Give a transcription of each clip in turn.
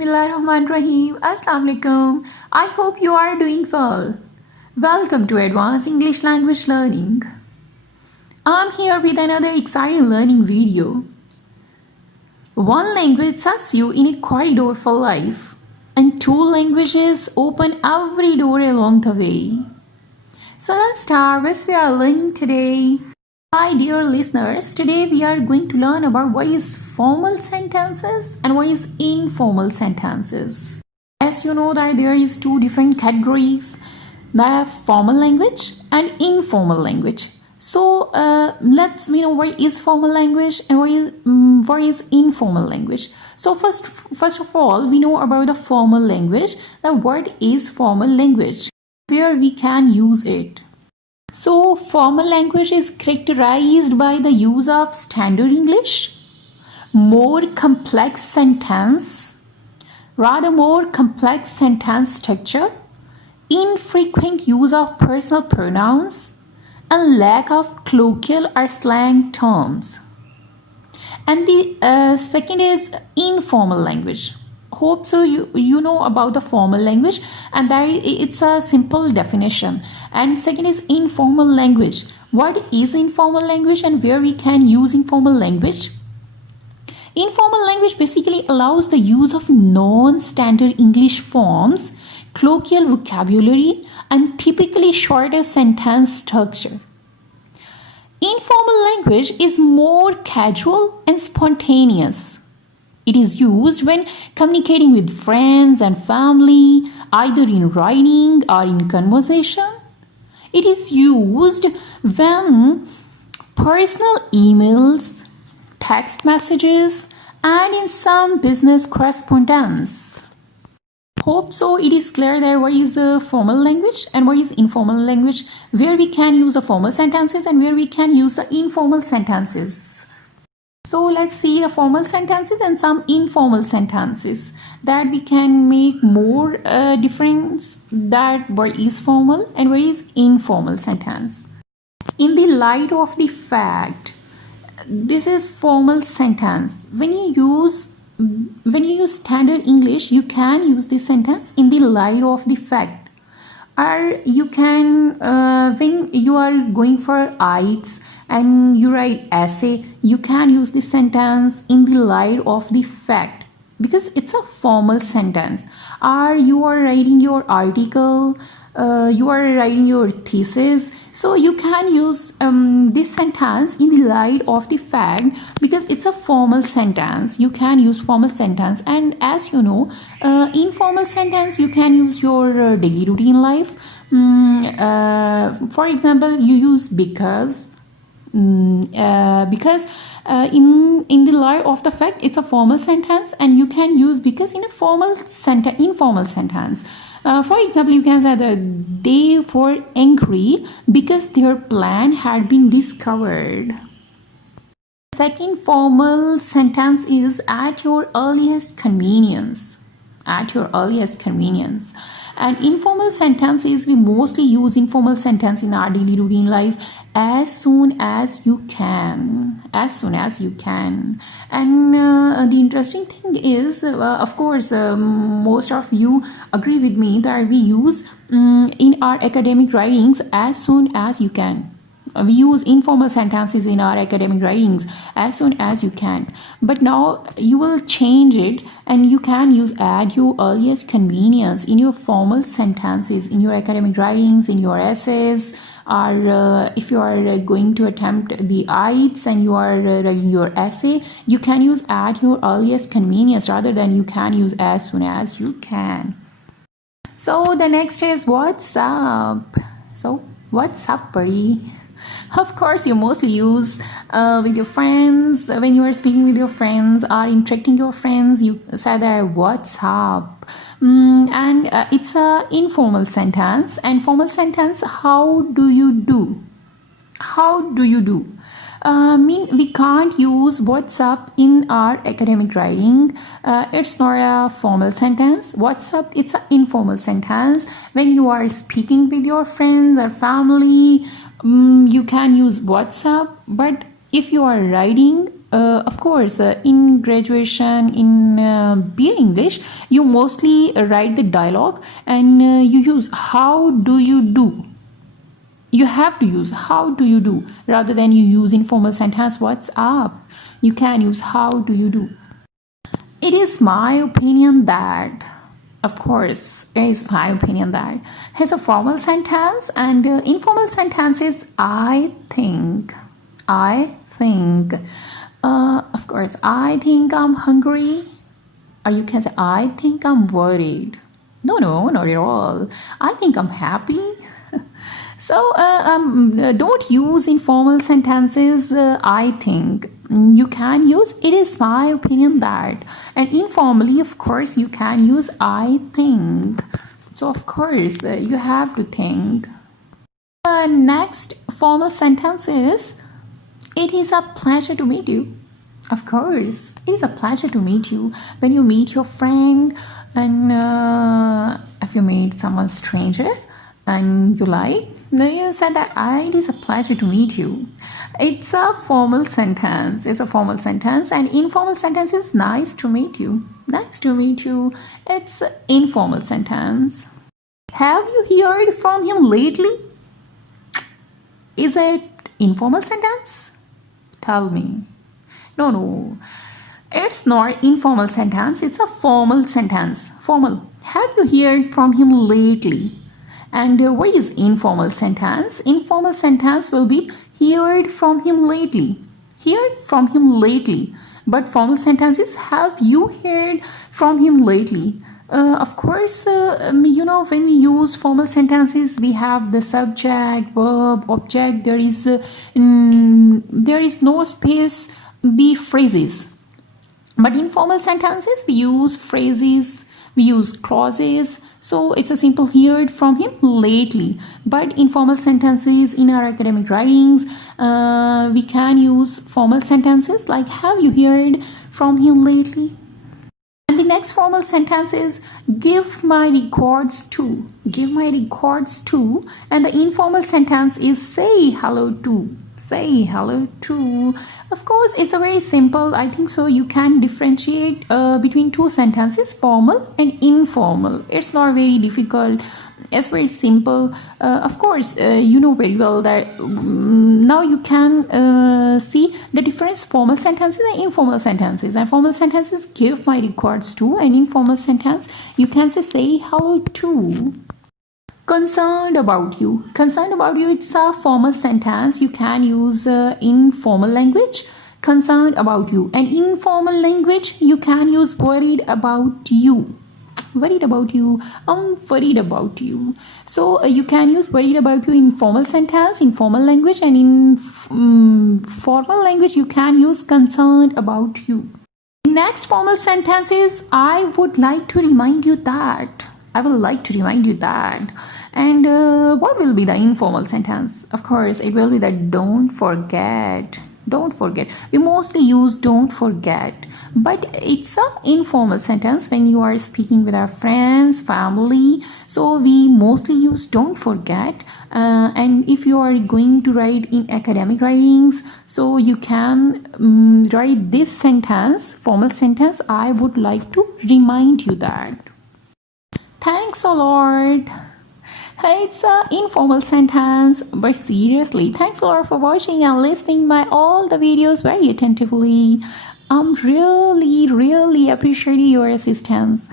Bismillahirrahmanirrahim. Assalamu alaikum. I hope you are doing well. Welcome to Advanced English Language Learning. I'm here with another exciting learning video. One language sets you in a corridor for life, and two languages open every door along the way. So let's start what we are learning today. Hi dear listeners, today we are going to learn about what is formal sentences and what is informal sentences. As you know that there is two different categories, the formal language and informal language. So let's know what is formal language and what is informal language. So first of all, we know about the formal language. Now what is formal language? Where we can use it. So, formal language is characterized by the use of standard English, more complex sentence structure, infrequent use of personal pronouns, and lack of colloquial or slang terms. And the second is informal language. Hope so you know about the formal language, and that it's a simple definition. And second is informal language. What is informal language and where we can use informal language? Informal language basically allows the use of non-standard English forms, colloquial vocabulary, and typically shorter sentence structure. Informal language is more casual and spontaneous. It is used when communicating with friends and family, either in writing or in conversation. It is used when personal emails, text messages, and in some business correspondence. Hope so it is clear that what is a formal language and what is informal language, where we can use the formal sentences and where we can use the informal sentences. So let's see the formal sentences and some informal sentences that we can make more difference that what is formal and what is informal sentence. In the light of the fact, this is formal sentence. When you use standard English, you can use this sentence in the light of the fact. Or you can, when you are going for IELTS and you write essay, you can use this sentence in the light of the fact because it's a formal sentence. Or you are writing your article, you are writing your thesis, so you can use this sentence in the light of the fact because it's a formal sentence. You can use formal sentence, and as you know, informal sentence you can use your daily routine life. For example, you use because in the light of the fact it's a formal sentence, and you can use because in a informal sentence. For example, you can say that they were angry because their plan had been discovered. Second formal sentence is at your earliest convenience. At your earliest convenience. And informal sentence is we mostly use informal sentence in our daily routine life as soon as you can. As soon as you can. And the interesting thing is, of course, most of you agree with me that we use in our academic writings as soon as you can. We use informal sentences in our academic writings as soon as you can. But now you will change it and you can use at your earliest convenience in your formal sentences, in your academic writings, in your essays, or if you are going to attempt the IELTS and you are writing your essay, you can use at your earliest convenience rather than you can use as soon as you can. So the next is what's up? So what's up, buddy? Of course, you mostly use with your friends. When you are speaking with your friends or interacting your friends, you say that what's up, and it's a informal sentence. And formal sentence, how do you do? How do you do? We can't use what's up in our academic writing. It's not a formal sentence. What's up, it's an informal sentence. When you are speaking with your friends or family, you can use what's up. But if you are writing Of course, in graduation in BA English, you mostly write the dialogue and you use how do you do. You have to use how do you do rather than you use informal sentence what's up. You can use how do you do. It is my opinion that, of course, it is my opinion that has a formal sentence and informal sentence is I think. Of course, I think I'm hungry. Or you can say, I think I'm worried. No, not at all. I think I'm happy. So don't use informal sentences, I think. You can use, it is my opinion that. And informally, of course, you can use I think. So, of course, you have to think. Next formal sentence is, it is a pleasure to meet you. Of course, it is a pleasure to meet you. When you meet your friend and if you meet someone stranger and you like, then you said that it is a pleasure to meet you. It's a formal sentence. It's a formal sentence, and informal sentence is nice to meet you. Nice to meet you. It's an informal sentence. Have you heard from him lately? Is it informal sentence? Tell me. No. It's not informal sentence. It's a formal sentence. Formal. Have you heard from him lately? And what is informal sentence? Informal sentence will be heard from him lately. Heard from him lately. But formal sentence is have you heard from him lately? Of course, when we use formal sentences, we have the subject, verb, object. There is no space be phrases. But in formal sentences, we use phrases, we use clauses. So it's a simple heard from him lately. But in formal sentences, in our academic writings, we can use formal sentences like have you heard from him lately? And the next formal sentence is give my regards to. Give my regards to. And the informal sentence is say hello to. Say hello to. Of course, it's a very simple. I think so. You can differentiate between two sentences, formal and informal. It's not very difficult. It's very simple. Of course, you know very well that now you can see the difference formal sentences and informal sentences. And formal sentences give my regards to, and informal sentence you can say hello to. Concerned about you. Concerned about you, it's a formal sentence. You can use in formal language, concerned about you. And in informal language, you can use worried about you. Worried about you. I'm worried about you. So you can use worried about you in formal sentence, in formal language, and in formal language, you can use concerned about you. Next formal sentence is I would like to remind you that. I will like to remind you that. And what will be the informal sentence? Of course, it will be that don't forget. Don't forget. We mostly use don't forget. But it's an informal sentence when you are speaking with our friends, family. So we mostly use don't forget. And if you are going to write in academic writings, so you can write this sentence, formal sentence, I would like to remind you that. Thanks a lot. It's an informal sentence, but seriously, thanks a lot for watching and listening my all the videos very attentively. I'm really appreciating your assistance.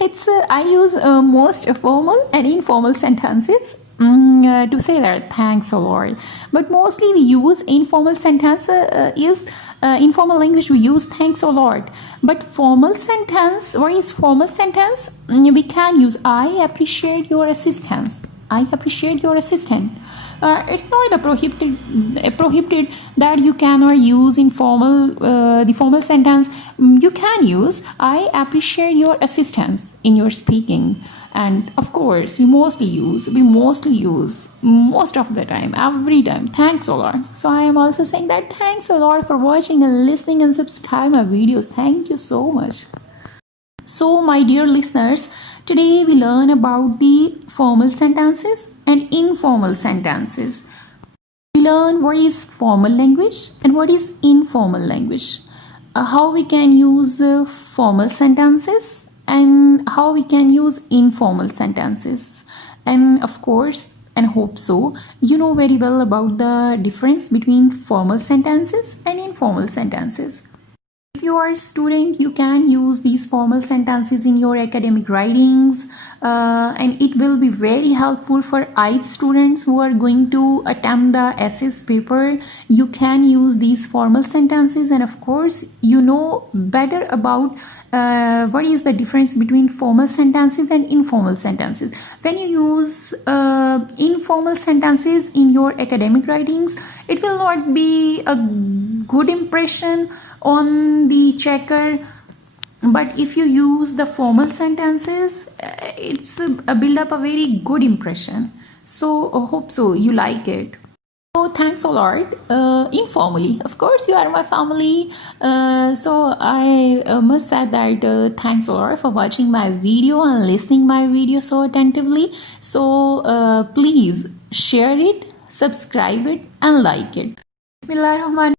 I use most formal and informal sentences to say that thanks a lot. But mostly we use informal sentence informal language we use thanks a lot. But formal sentence, what is formal sentence? We can use I appreciate your assistance. I appreciate your assistance. It's not the prohibited that you cannot use in formal the formal sentence. You can use I appreciate your assistance in your speaking. And of course, we mostly use most of the time, every time, thanks a lot. So I am also saying that thanks a lot for watching and listening and subscribe my videos. Thank you so much. So my dear listeners, today we learn about the formal sentences and informal sentences. We learn what is formal language and what is informal language, how we can use formal sentences and how we can use informal sentences. And of course, and hope so, you know very well about the difference between formal sentences and informal sentences. If you are a student, you can use these formal sentences in your academic writings, and it will be very helpful for IELTS students who are going to attempt the essays paper. You can use these formal sentences, and of course, you know better about what is the difference between formal sentences and informal sentences. When you use informal sentences in your academic writings, it will not be a good impression on the checker, but if you use the formal sentences, it's a build up a very good impression. So I hope so you like it. So thanks a lot. Informally, of course, you are my family, so I must say that thanks a lot for watching my video and listening my video so attentively. So please share it, subscribe it and like it. Bismillahirrahmanirrahim.